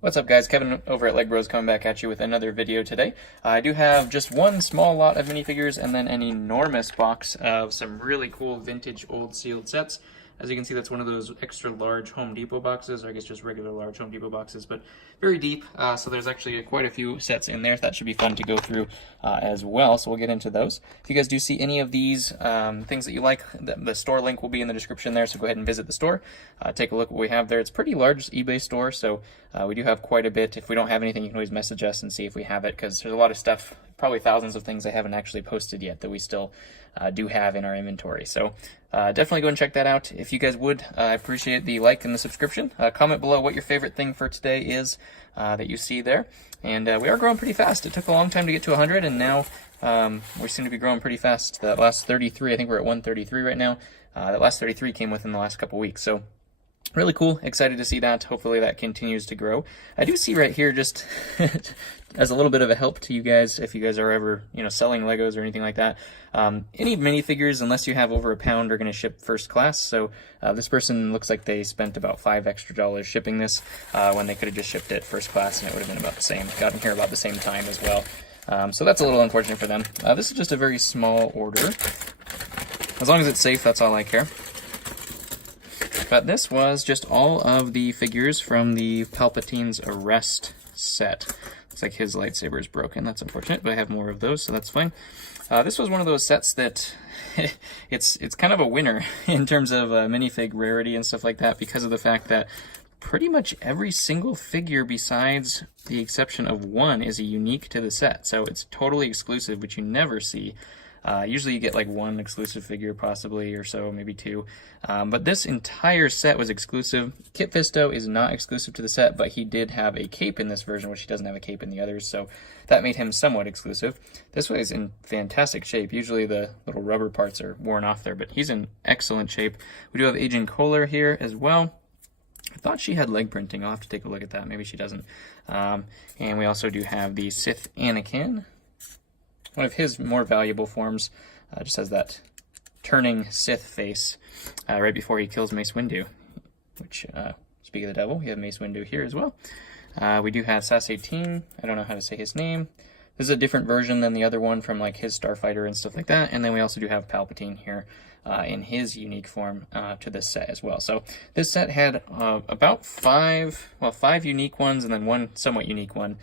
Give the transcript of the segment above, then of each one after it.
What's up, guys? Kevin over at LEGbrOs coming back at you with another video today. I do have just one small lot of minifigures and then an enormous box of some really cool vintage old sealed sets. As you can see, that's one of those extra large Home Depot boxes, or I guess just regular large Home Depot boxes, but very deep. So there's actually quite a few sets in there. That should be fun to go through as well, so we'll get into those. If you guys do see any of these things that you like, the store link will be in the description there, so go ahead and visit the store. Take a look at what we have there. It's a pretty large eBay store, so we do have quite a bit. If we don't have anything, you can always message us and see if we have it, because there's a lot of stuff, probably thousands of things I haven't actually posted yet that we still do have in our inventory. So definitely go and check that out. If you guys would, I appreciate the like and the subscription. Comment below what your favorite thing for today is that you see there. And we are growing pretty fast. It took a long time to get to 100, and now we seem to be growing pretty fast. That last 33, I think we're at 133 right now. That last 33 came within the last couple weeks. So really cool. Excited to see that. Hopefully that continues to grow. I do see right here, just as a little bit of a help to you guys, if you guys are ever, selling Legos or anything like that, any minifigures, unless you have over £1, are going to ship first class. So this person looks like they spent about $5 extra shipping this when they could have just shipped it first class, and it would have been about the same. Got them here about the same time as well. So that's a little unfortunate for them. This is just a very small order. As long as it's safe, that's all I care. But this was just all of the figures from the Palpatine's Arrest set. Looks like his lightsaber is broken. That's unfortunate, but I have more of those, so that's fine. This was one of those sets that it's kind of a winner in terms of minifig rarity and stuff like that, because of the fact that pretty much every single figure, besides the exception of one, is a unique to the set. So it's totally exclusive, which you never see. Usually you get like one exclusive figure possibly, or so, maybe two. But this entire set was exclusive. Kit Fisto is not exclusive to the set, but he did have a cape in this version, which he doesn't have a cape in the others, so that made him somewhat exclusive. This one is in fantastic shape. Usually the little rubber parts are worn off there, but he's in excellent shape. We do have Agent Kohler here as well. I thought she had leg printing. I'll have to take a look at that. Maybe she doesn't. And we also do have the Sith Anakin. One of his more valuable forms, just has that turning Sith face right before he kills Mace Windu, which, speak of the devil, we have Mace Windu here as well. We do have Sass-18. I don't know how to say his name. This is a different version than the other one from like his Starfighter and stuff like that. And then we also do have Palpatine here in his unique form to this set as well. So this set had about five unique ones and then one somewhat unique one,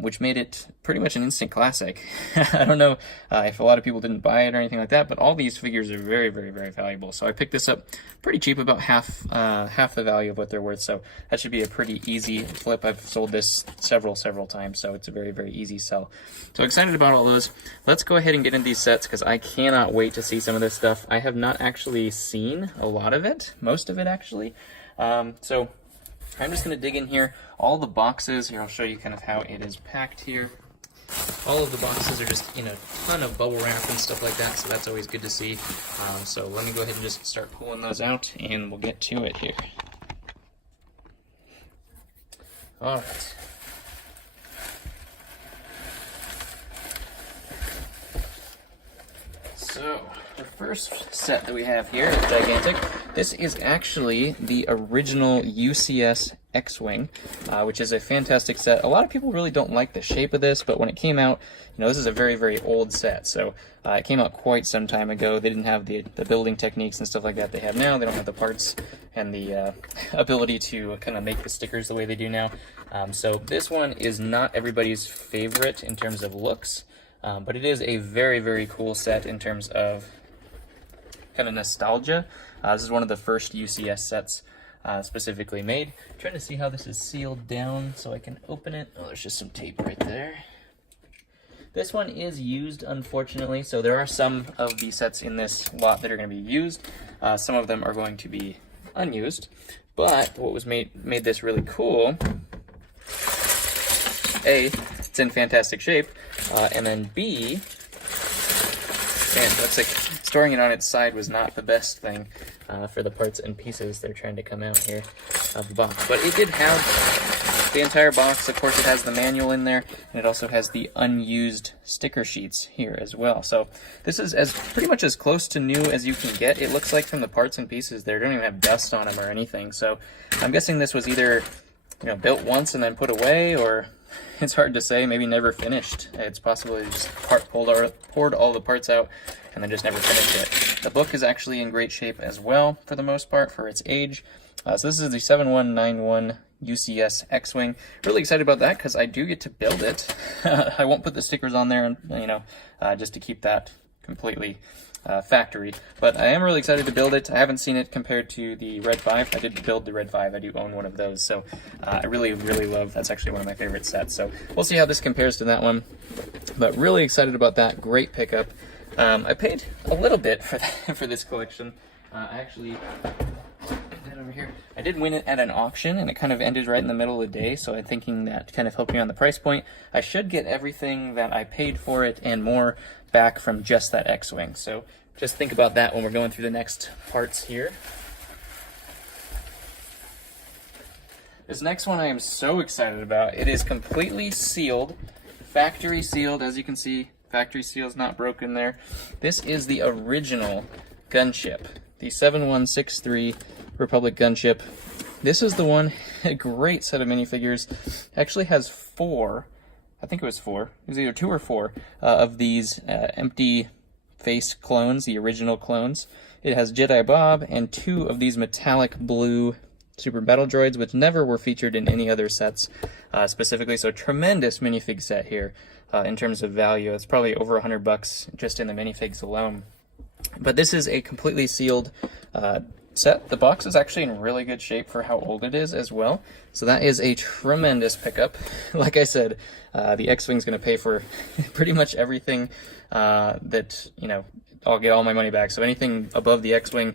which made it pretty much an instant classic. I don't know if a lot of people didn't buy it or anything like that, but all these figures are very, very, very valuable. So I picked this up pretty cheap, about half the value of what they're worth. So that should be a pretty easy flip. I've sold this several times, so it's a very, very easy sell. So excited about all those. Let's go ahead and get into these sets, because I cannot wait to see some of this stuff. I have not actually seen a lot of it, most of it actually. So I'm just going to dig in here. All the boxes, here I'll show you kind of how it is packed here. All of the boxes are just in a ton of bubble wrap and stuff like that, so that's always good to see. So let me go ahead and just start pulling those out, and we'll get to it here. Alright. So, the first set that we have here is gigantic. This is actually the original UCS X-Wing, which is a fantastic set. A lot of people really don't like the shape of this, but when it came out, this is a very, very old set. So it came out quite some time ago. They didn't have the building techniques and stuff like that they have now. They don't have the parts and the ability to kind of make the stickers the way they do now. So this one is not everybody's favorite in terms of looks. But it is a very, very cool set in terms of kind of nostalgia. This is one of the first UCS sets specifically made. I'm trying to see how this is sealed down so I can open it. Oh, there's just some tape right there. This one is used, unfortunately, so there are some of the sets in this lot that are going to be used. Some of them are going to be unused. But what was made this really cool, A, it's in fantastic shape, and then B, man, it looks like storing it on its side was not the best thing for the parts and pieces that are trying to come out here of the box. But it did have the entire box. Of course, it has the manual in there, and it also has the unused sticker sheets here as well. So this is pretty much as close to new as you can get. It looks like from the parts and pieces there. They don't even have dust on them or anything. So I'm guessing this was either built once and then put away, or it's hard to say, maybe never finished. It's possible they just poured all the parts out and then just never finished it. The book is actually in great shape as well, for the most part, for its age. So this is the 7191 UCS X-Wing. Really excited about that because I do get to build it. I won't put the stickers on there, just to keep that completely factory. But I am really excited to build it. I haven't seen it compared to the Red 5. I did build the Red 5. I do own one of those. So I really, really love, that's actually one of my favorite sets. So we'll see how this compares to that one. But really excited about that. Great pickup. I paid a little bit for this collection. I actually... over here. I did win it at an auction, and it kind of ended right in the middle of the day, so I'm thinking that kind of helped me on the price point. I should get everything that I paid for it and more back from just that X-Wing. So just think about that when we're going through the next parts here. This next one I am so excited about. It is completely sealed, factory sealed, as you can see. Factory seal is not broken there. This is the original Gunship, the 7163 Republic Gunship. This is the one, a great set of minifigures. Actually has 4, I think it was 4, it was either 2 or 4 of these empty face clones, the original clones. It has Jedi Bob and 2 of these metallic blue Super Battle Droids, which never were featured in any other sets specifically. So tremendous minifig set here in terms of value. It's probably over $100 just in the minifigs alone. But this is a completely sealed set. The box is actually in really good shape for how old it is as well. So that is a tremendous pickup. Like I said, the X-Wing's going to pay for pretty much everything that, I'll get all my money back. So anything above the X-Wing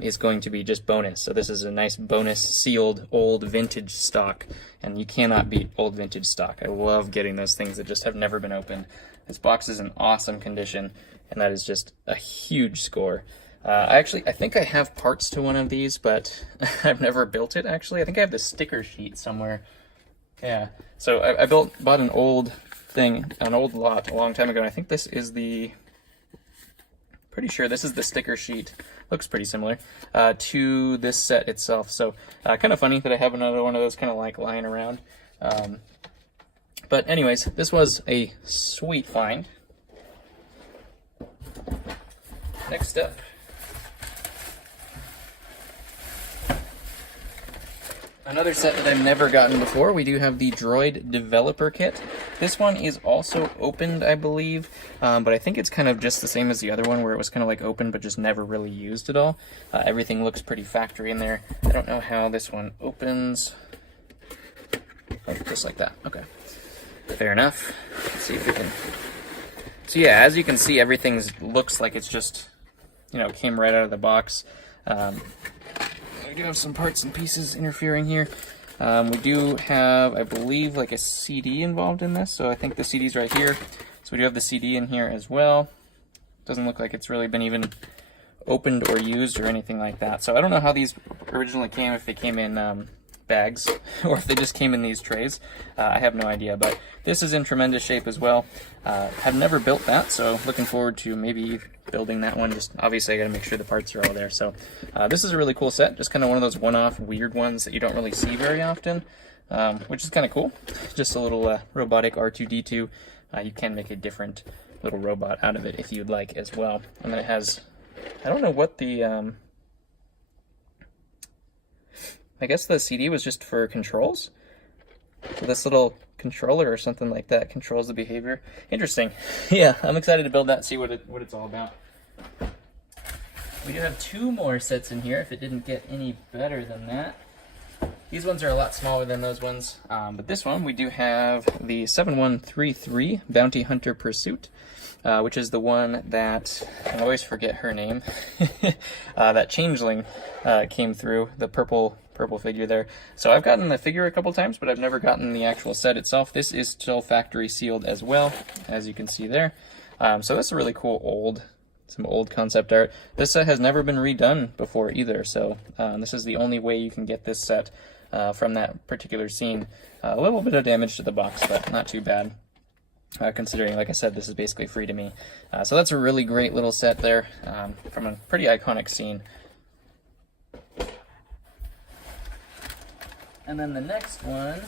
is going to be just bonus. So this is a nice bonus sealed old vintage stock, and you cannot beat old vintage stock. I love getting those things that just have never been opened. This box is in awesome condition, and that is just a huge score. I think I have parts to one of these, but I've never built it, actually. I think I have the sticker sheet somewhere. Yeah, so I bought an old lot a long time ago, and I think this is pretty sure this is the sticker sheet. Looks pretty similar to this set itself. So kind of funny that I have another one of those kind of like lying around. But anyways, this was a sweet find. Next up, another set that I've never gotten before. We do have the Droid Developer Kit. This one is also opened, I believe, but I think it's kind of just the same as the other one, where it was kind of like open but just never really used at all. Everything looks pretty factory in there. I don't know how this one opens. Oh, just like that. Okay, fair enough. Let's see if we can... So yeah, as you can see, everything looks like it's just, came right out of the box. We do have some parts and pieces interfering here. We do have, I believe, like a CD involved in this, so I think the CD's right here. So we do have the CD in here as well. Doesn't look like it's really been even opened or used or anything like that. So I don't know how these originally came, if they came in bags or if they just came in these trays. I have no idea, but this is in tremendous shape as well. I've never built that, so looking forward to maybe building that one. Just obviously I got to make sure the parts are all there. So this is a really cool set, just kind of one of those one-off weird ones that you don't really see very often, which is kind of cool. Just a little robotic R2-D2. You can make a different little robot out of it if you'd like as well. And then it has, I don't know what the I guess the CD was just for controls. So this little controller or something like that controls the behavior. Interesting. Yeah, I'm excited to build that, see what it's all about. We do have 2 more sets in here, if it didn't get any better than that. These ones are a lot smaller than those ones, but this one we do have the 7133 Bounty Hunter Pursuit, which is the one that, I always forget her name, that Changeling came through, the purple figure there. So I've gotten the figure a couple times, but I've never gotten the actual set itself. This is still factory sealed as well, as you can see there. So that's a really cool some old concept art. This set has never been redone before either, so this is the only way you can get this set from that particular scene. A little bit of damage to the box, but not too bad. Considering, like I said, this is basically free to me. So that's a really great little set there from a pretty iconic scene. And then the next one,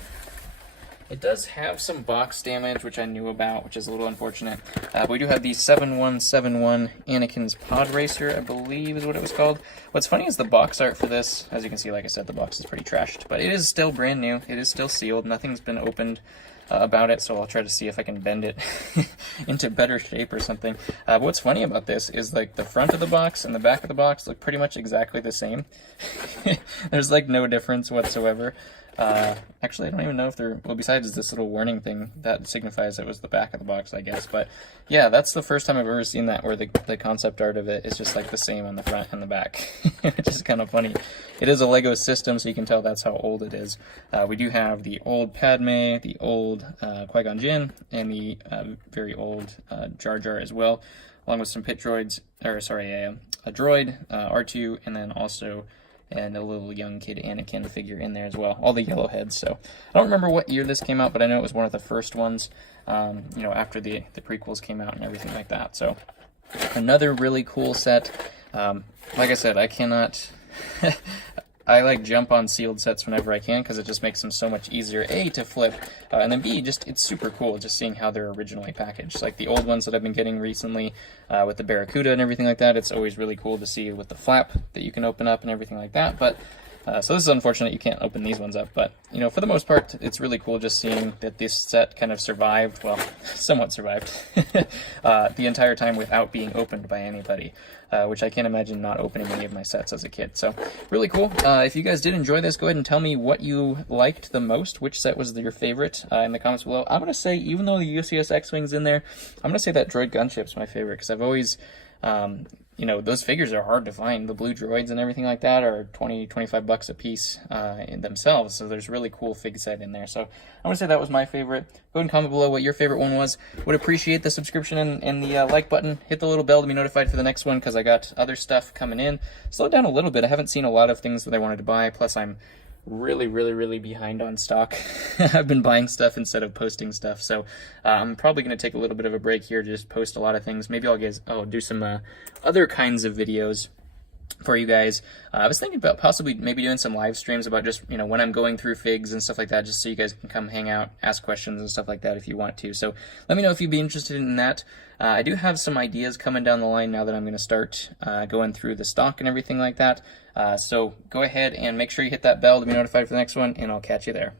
it does have some box damage, which I knew about, which is a little unfortunate. But we do have the 7171 Anakins Podracer, I believe is what it was called. What's funny is the box art for this. As you can see, like I said, the box is pretty trashed, but it is still brand new. It is still sealed. Nothing's been opened about it, so I'll try to see if I can bend it into better shape or something. But what's funny about this is like the front of the box and the back of the box look pretty much exactly the same. There's like no difference whatsoever. Actually, I don't even know if there, well, besides this little warning thing that signifies it was the back of the box, I guess. But yeah, that's the first time I've ever seen that, where the concept art of it is just like the same on the front and the back, which is kind of funny. It is a Lego system, so you can tell that's how old it is. We do have the old Padme, the old Qui-Gon Jinn, and the very old Jar Jar as well, along with some pit droids, or sorry, a droid, R2, and then also and a little young kid Anakin figure in there as well. All the yellow heads. So I don't remember what year this came out, but I know it was one of the first ones, you know, after the prequels came out and everything like that. So another really cool set. Like I said, I cannot... I like jump on sealed sets whenever I can because it just makes them so much easier, A, to flip, and then B, just it's super cool just seeing how they're originally packaged. Like the old ones that I've been getting recently with the Barracuda and everything like that, it's always really cool to see with the flap that you can open up and everything like that. But so this is unfortunate you can't open these ones up, but you know, for the most part, it's really cool just seeing that this set kind of survived, well, somewhat survived, the entire time without being opened by anybody, which I can't imagine not opening any of my sets as a kid. So really cool. If you guys did enjoy this, go ahead and tell me what you liked the most, which set was your favorite in the comments below. I'm going to say, even though the UCS X-Wing's in there, I'm going to say that Droid Gunship's my favorite, because I've always... you know, those figures are hard to find. The blue droids and everything like that are 20, 25 bucks a piece in themselves. So there's really cool fig set in there. So I'm going to say that was my favorite. Go ahead and comment below what your favorite one was. Would appreciate the subscription and the like button. Hit the little bell to be notified for the next one, because I got other stuff coming in. Slow down a little bit. I haven't seen a lot of things that I wanted to buy. Plus, I'm really behind on stock. I've been buying stuff instead of posting stuff, so I'm probably going to take a little bit of a break here to just post a lot of things. Maybe I'll do some other kinds of videos for you guys. I was thinking about possibly maybe doing some live streams about just, you know, when I'm going through figs and stuff like that, just so you guys can come hang out, ask questions and stuff like that if you want to. So let me know if you'd be interested in that. I do have some ideas coming down the line now that I'm going to start going through the stock and everything like that. So go ahead and make sure you hit that bell to be notified for the next one, and I'll catch you there.